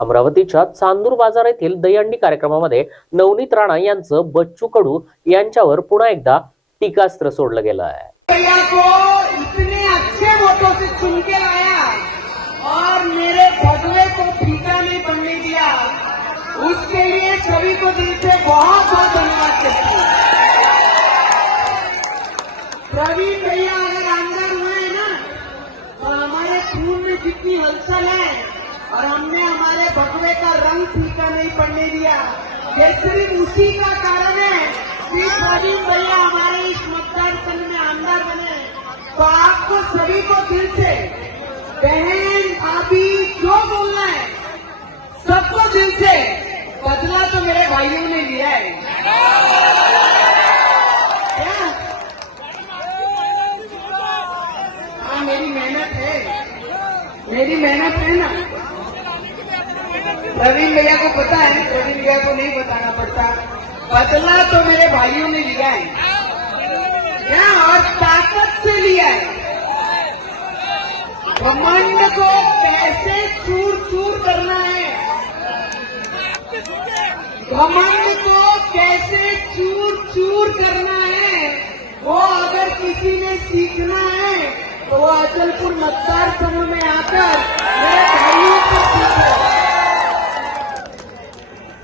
अमरावतीच्या चांदूर बाजार येथील दहीहंडी कार्यक्रमामध्ये नवनीत राणा यांचं बच्चू कडू यांच्यावर पुन्हा एकदा टीकास्त्र सोडलं गेलं आहे. उसके लिए को दिल से बहुत बहुत धन्यवाद करती हूँ। प्रवीण भैया अगर हुए ना तो हमारे खून में जितनी हलचल है और हमने हमारे भगवे का रंग फीका नहीं पड़ने दिया। ये सिर्फ़ उसी का कारण है कि प्रवीण भैया हमारे इस मतदान संघ में आमदार बने। तो आपको सभी को दिल से, बहन, भाभी, जो बोलना है, सबको दिल से बदला तो मेरे भाइयों ने लिया है? हाँ मेरी मेहनत है। मेरी मेहनत है ना? प्रवीण भैया को पता है, प्रवीण भैया को नहीं बताना पड़ता। बदला तो मेरे भाइयों ने लिया है। क्या और ताकत से लिया है। घमंड को कैसे चूर चूर करना है? घमंड को कैसे चूर चूर करना है? वो अगर किसी ने सीखना है तो वो अचलपुर मतदार समूह में आकर मेरे भाइयों को सीखे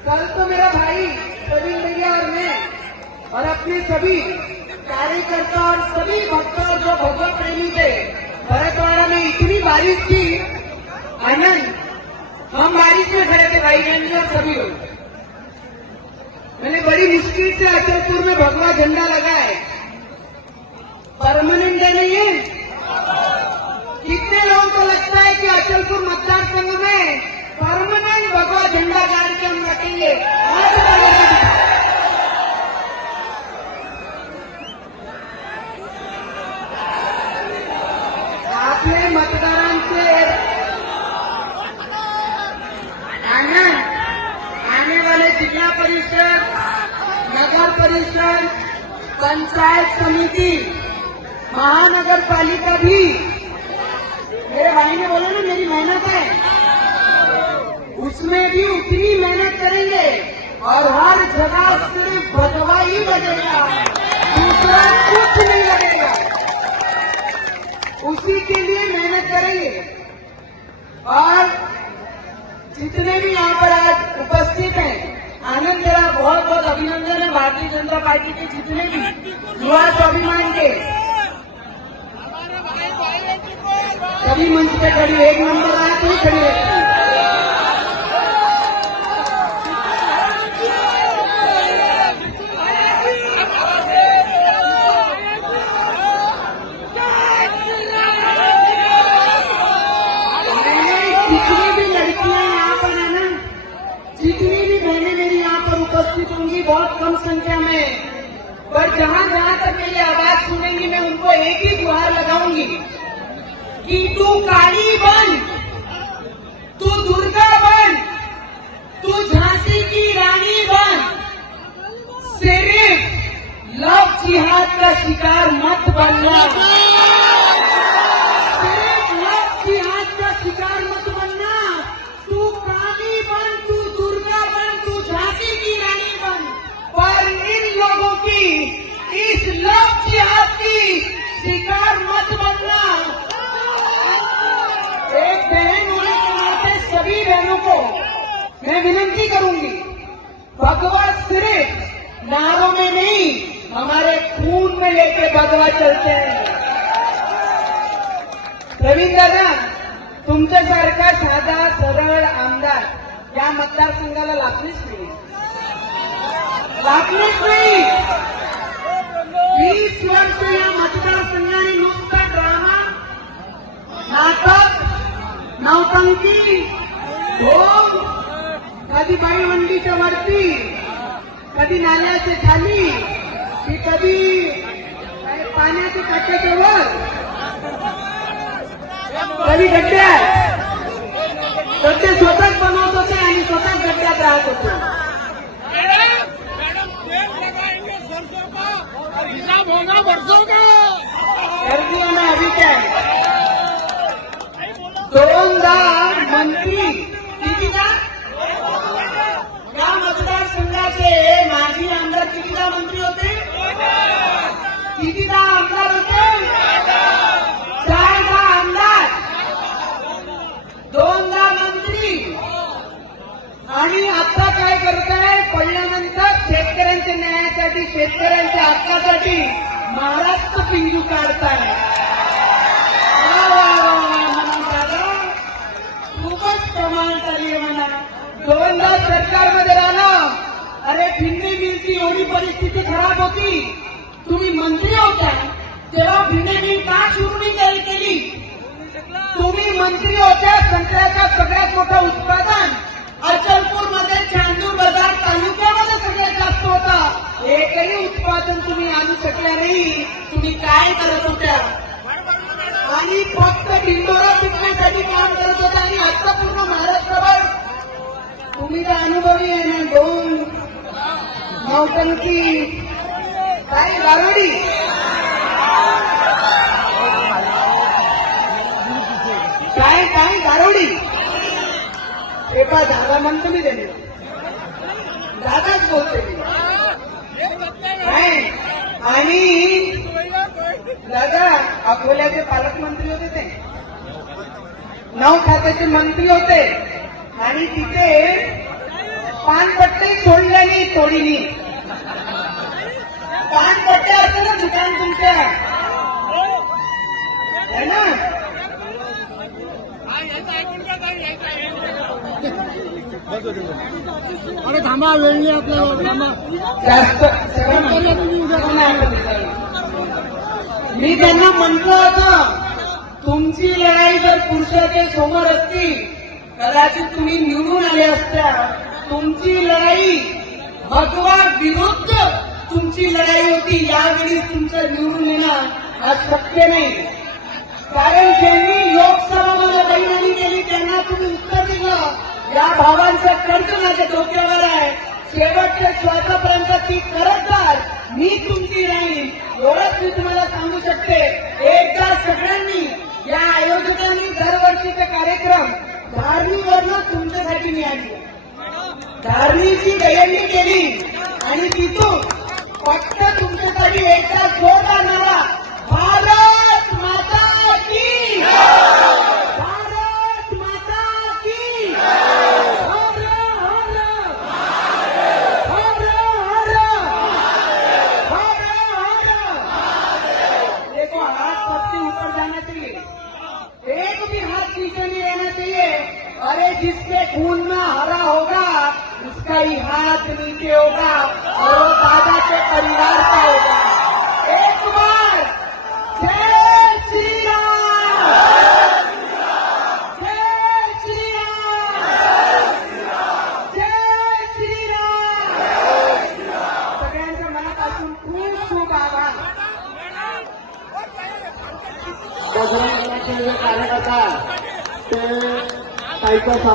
कल तो मेरा भाई प्रवीण भैया और मैं और अपने सभी कार्यकर्ता और सभी भक्त जो भगवत प्रेमी थे भरतवाड़ा में इतनी बारिश थी, आनंद। हम बारिश में खड़े थे, भाई बहन और सभी लोग। मैंने बड़ी मुश्किल से अचलपुर में भगवा झंडा लगाया परमानेंट है नहीं है कितने लोगों को लगता है कि अचलपुर मतदार संघ में परमानेंट भगवा झंडा के हम रखेंगे? हाथ परिषद, नगर परिषद, पंचायत समिति महानगर पालिका भी। मेरे भाई ने बोला ना, मेरी मेहनत है। उसमें भी उतनी मेहनत करेंगे और हर जगह सिर्फ़ भगवा ही बजेगा। दूसरा कुछ नहीं लगेगा। उसी के लिए मेहनत करेंगे। और जितने भी यहाँ पर आज उपस्थित हैं आनंद तेरा बहुत बहुत अभिनंदन है भारतीय जनता पार्टी के जितने भी युवा स्वाभिमान के सभी मंच पे खड़ी एक नंबर आया तो ही खड़ी रहती है। उपस्थित होंगी बहुत कम संख्या में। पर जहाँ जहाँ तक मेरी आवाज़ सुनेंगी, मैं उनको एक ही गुहार लगाऊँगी कि तू काली बन, तू दुर्गा बन, तू झांसी की रानी बन। सिर्फ़ लव जिहाद का शिकार मत बनना। मैं विनती करूंगी भगवा सिर्फ नारों में नहीं हमारे खून में लेके भगवा चलते हैं। प्रवीण तुमच्यासारखा साधा सरळ आमदार या मतदारसंघाला लाभलीच नाही लाभलीच नाही वीस वर्ष या नौटंकी ढोंग कधी बाईमंडीच्या वरती कधी नाल्याच्या खाली की कधी पाण्याच्या काट्याच्या वर? कधी गड्ड्यात? तर ते स्वतःच बनवत होते आणि स्वतःच गड्ड्यात राहत होते. मैडम मैडम पेड़ दोनदा मंत्री कितीदा? या मतदारसंघाचे माजी आमदार कितीदा मंत्री होते? कितीदा आमदार होते? चारदा आमदार. दोनदा मंत्री. आणि आता काय करत आहे पडल्यानंतर शेतकऱ्यांच्या न्यायासाठी शेतकऱ्यांच्या हक्कासाठी महाराष्ट्र पिंजू काढताय. दोनदा सरकारमध्ये राहिलं अरे भिंडी मिलची एवढी परिस्थिती खराब होती. तुम्ही मंत्री होता. तेव्हा भिंडी मिल का सुरू नाही केली? तुम्ही मंत्री होत्या संत्र्याचा सगळ्यात मोठं उत्पादन अचलपूरमध्ये चांदूर बाजार तालुक्यामध्ये सगळ्यात जास्त होता. एकही उत्पादन तुम्ही आणू शकल्या नाही. तुम्ही काय करत होत्या? आणि फक्त डिंडोरा पिकण्यासाठी काम करत होता आणि आता पूर्ण महाराष्ट्रभर तुम्ही तर अनुभवी आहे ना दोन नौटंकी काय गारोडी काय काय गारोडी हे पा दादा म्हणतो मी त्याने दादाच बोलते मी. काय? आणि दादा अकोल्याचे पालकमंत्री होते ते. नऊ खात्याचे मंत्री होते. आणि तिथे पानपट्टे नाही तोडीनी. पानपट्टे असते ना दुकान तुमच्या है ना? अरे थांबा वेळ नाही आपल्याला थांबा. जास्त मी त्यांना म्हटलं होतं तुमची लढाई जर पुरुषाच्या समोर असती कदाचित तुम्ही निवडून आले असत्या. तुमची लढाई भगवा विरुद्ध तुमची लढाई होती यावेळी तुमचं निवडून येणं हा शक्य नाही. कारण ज्यांनी लोकसभामध्ये बहिणी केली त्यांना तुम्ही उत्तर दिलं. या भावांचं कर्ज माझ्या डोक्यावर आहे. शेवटच्या श्वासापर्यंत ती करतदार मी तुमची राहीन एवढंच मी तुम्हाला सांगू शकते. एकदा सगळ्यांनी तुमच्यासाठी मिळाली धारणीची दयंती केली. आणि तिथून फक्त तुमच्यासाठी एकदा जोरदार आणणारा भारत माता की भारत माता की हर हर हर हर हर हर देखो हाथ सबसे ऊपर जाना चाहिए एक भी हाथ नीचे नहीं रहना चाहिए अरे जिसके खून में हरा होगा उसका ही हाथ नीचे होगा और वो दादा के परिवार का होगा। 一个